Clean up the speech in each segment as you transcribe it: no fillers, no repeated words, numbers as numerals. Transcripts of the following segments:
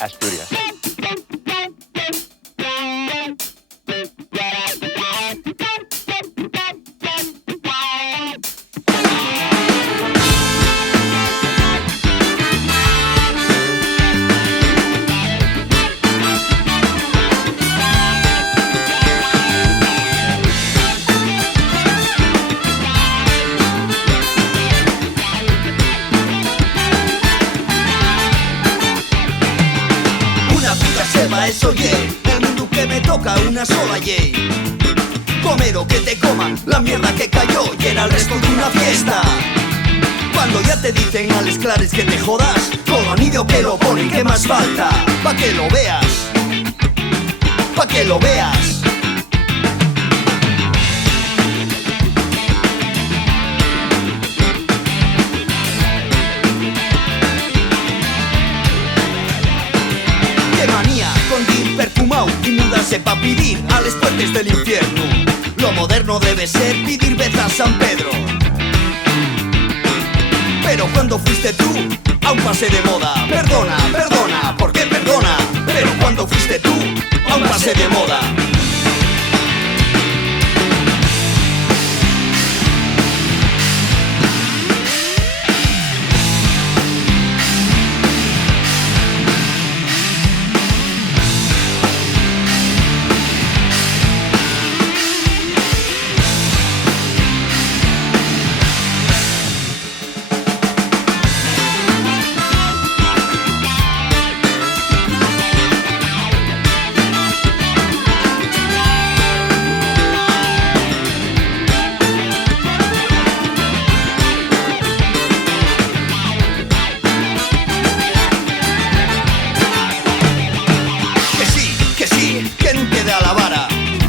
Asturias. Eso yey, el mundo que me toca una sola yey. Comer o que te coman la mierda que cayó y era el resto de una fiesta. Cuando ya te dicen a les clares que te jodas, con anillo que lo ponen, ¿qué más falta? Pa' que lo veas, pa' que lo veas. Perfumado y mudarse pa' pedir a les puertes del infierno. Lo moderno debe ser pedir vez a San Pedro. Pero cuando fuiste tú a un pase de moda, perdona, perdona, ¿por qué perdona? Pero cuando fuiste tú a un pase de moda.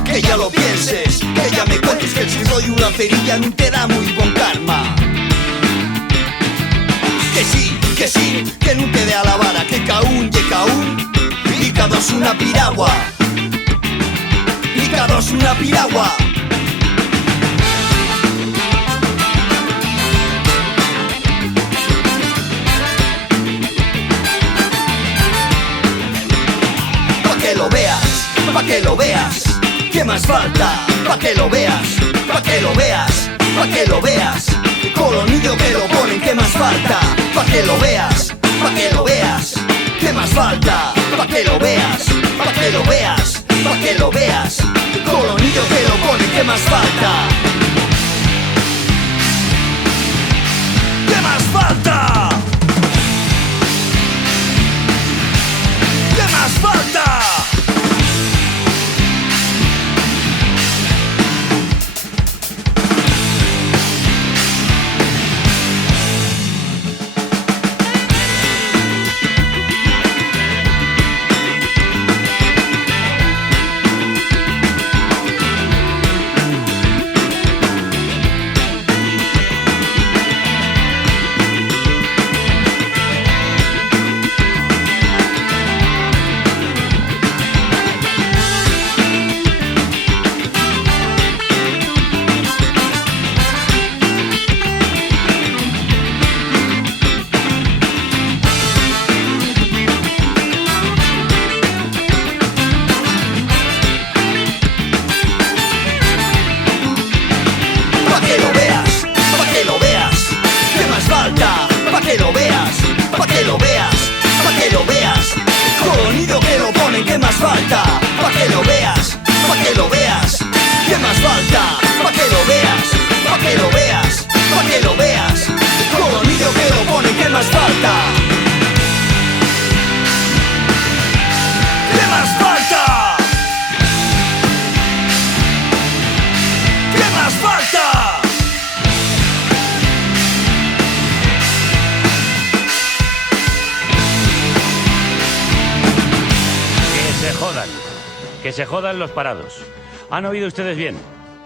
Que ya lo pienses, que ya me cuentes que el si soy una perilla no te da muy buen karma. Que sí, que no te dé a la vara, que caún, y cada dos una piragua, y cada dos una piragua. Pa' que lo veas, pa' que lo veas. ¿Qué más falta? Pa' que lo veas, pa' que lo veas, pa' que lo veas. Colonillo que lo ponen, ¿qué más falta? Pa' que lo veas, pa' que lo veas. ¿Qué más falta? Pa' que lo veas, pa' que lo veas, pa' que lo veas. Colonillo que lo ponen, ¿qué más falta? ¿Qué más falta? ¿Qué más falta? Pa' que lo veas, pa' que lo veas, pa' que lo veas. Colonido que lo ponen, ¿qué más falta? Pa' que lo veas, pa' que lo veas. ¿Qué más falta? Pa' que lo veas, pa' que lo veas, pa' que lo veas. Colonido que lo ponen, ¿qué más falta? ¿Qué más falta? ¿Qué más falta? Que se jodan los parados. ¿Han oído ustedes bien?